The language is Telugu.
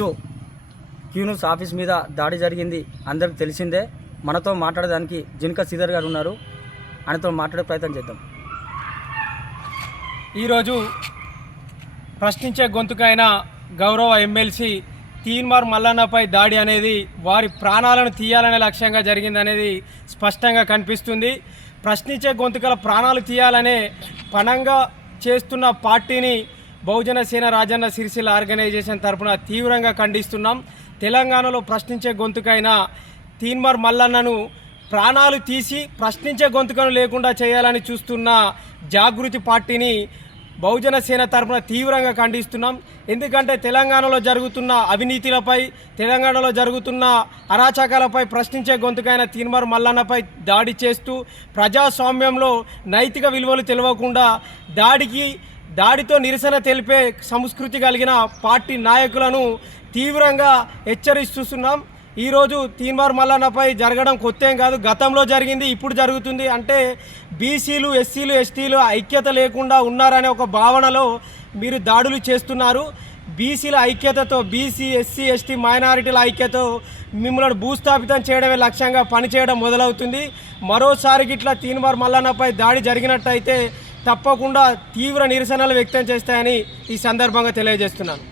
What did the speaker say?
క్యూన్యూస్ ఆఫీస్ మీద దాడి జరిగింది అందరికి తెలిసిందే. మనతో మాట్లాడడానికి జినక శ్రీధర్ గారు ఉన్నారు. ఆయనతో మాట్లాడే ప్రయత్నం చేద్దాం. ఈరోజు ప్రశ్నించే గొంతుకైన గౌరవ ఎమ్మెల్సీ తీన్మార్ మల్లన్నపై దాడి అనేది వారి ప్రాణాలను తీయాలనే లక్ష్యంగా జరిగిందనేది స్పష్టంగా కనిపిస్తుంది. ప్రశ్నించే గొంతుకల ప్రాణాలు తీయాలనే పణంగా చేస్తున్న పార్టీని బహుజన సేన రాజన్న సిరిసిల్ల ఆర్గనైజేషన్ తరఫున తీవ్రంగా ఖండిస్తున్నాం. తెలంగాణలో ప్రశ్నించే గొంతుకైన తీన్మార్ మల్లన్నను ప్రాణాలు తీసి ప్రశ్నించే గొంతుకను లేకుండా చేయాలని చూస్తున్న జాగృతి పార్టీని బహుజన సేన తరఫున తీవ్రంగా ఖండిస్తున్నాం. ఎందుకంటే తెలంగాణలో జరుగుతున్న అవినీతిలపై, తెలంగాణలో జరుగుతున్న అరాచకాలపై ప్రశ్నించే గొంతుకైన తీన్మార్ మల్లన్నపై దాడి చేస్తూ ప్రజాస్వామ్యంలో నైతిక విలువలు తెలియకుండా దాడితో నిరసన తెలిపే సంస్కృతి కలిగిన పార్టీ నాయకులను తీవ్రంగా హెచ్చరిస్తున్నాం. ఈరోజు తీన్మార్ మల్లన్నపై జరగడం కొత్తేం కాదు, గతంలో జరిగింది, ఇప్పుడు జరుగుతుంది. అంటే బీసీలు, ఎస్సీలు, ఎస్టీలు ఐక్యత లేకుండా ఉన్నారనే ఒక భావనలో మీరు దాడులు చేస్తున్నారు. బీసీల ఐక్యతతో, బీసీ, ఎస్సీ, ఎస్టీ మైనారిటీల ఐక్యతతో మిమ్మల్ని భూస్థాపితం చేయడమే లక్ష్యంగా పనిచేయడం మొదలవుతుంది. మరోసారి గిట్లా తీన్మార్ మల్లన్నపై దాడి జరిగినట్టయితే తప్పకుండా తీవ్ర నిరసనలు వ్యక్తం చేస్తాయని ఈ సందర్భంగా తెలియజేస్తున్నాను.